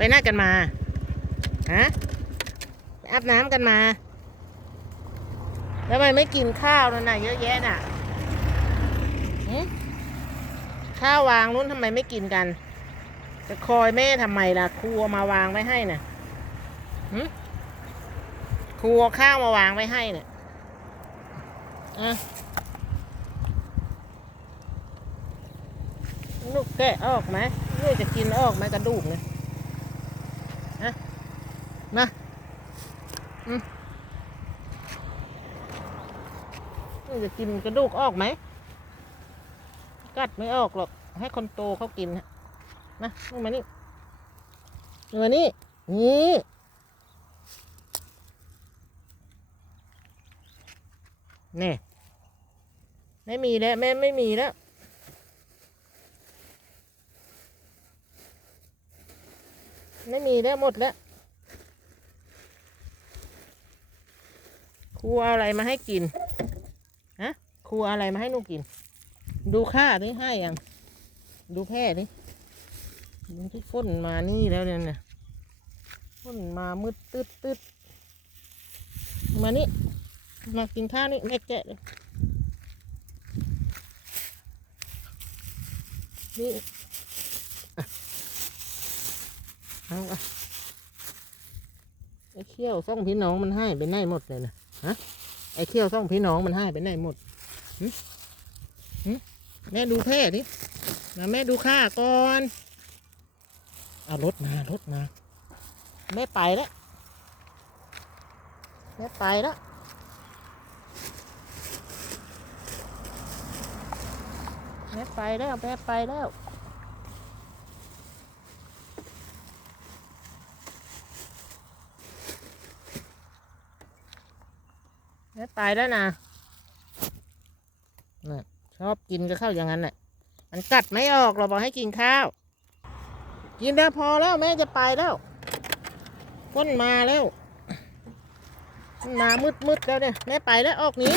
ไปหนกันมาฮะไปอาบน้ำกันมาแล้วทำไมไม่กินข้าวนั่นน่ะเยอะแยะน่ะข้าววางนู้นทำไมไม่กินกัน จะคอยแม่ทำไมล่ะครูเอามาวางไว้ให้น่ะครูเอาข้าวมาวางไว้ให้เนี่ยอะลูกแกะออกไหมลูกจะกินออกไหมกระดูกเนี่ย ฮะมาอืมจะกินกระดูกออกไหม กัดไม่ออกหรอก ให้คนโตเขากินนะนะลูกมานี่ลูกมานี่ นี่นี่ไม่มีแล้ว แม่ไม่มีแล้ว ไม่มีแล้วหมดแล้วครูเอาอะไรมาให้กินฮะครูเอาอะไรมาให้หนูกิน ดูค่าดิให้ยังดูแพร่ดิดูที่ฝนมานี่แล้วเนี่ยนะฝนมามืดตึ๊ดตึ๊ดมานี่มากินข้าวนี่แม่แกะเลยนี่อะ เอาไอ้เขี้ยวซ่องพี่น้องมันให้ไปไหนหมดเลยนะฮะไอ้เขี้ยวซ่องพี่น้องมันให้ไปไหนหมดหึหึแม่ดูแพร่ดิมาแม่ดูค่าก่อนเอารถมารถมาแม่ไปแล้วแม่ไปแล้วแม่ไปแล้วแม่ไปแล้ว แม่ไปแล้วนะน่ะชอบกินก็เข้าวอย่างนั้นแหละมันกัดไม่ออกเราบอกให้กินข้าว กินแล้วพอแล้วแม่จะไปแล้วก้นมาแล้วมันามืดมืดๆแล้วเนี่ยแม่ไปแล้วออกนี้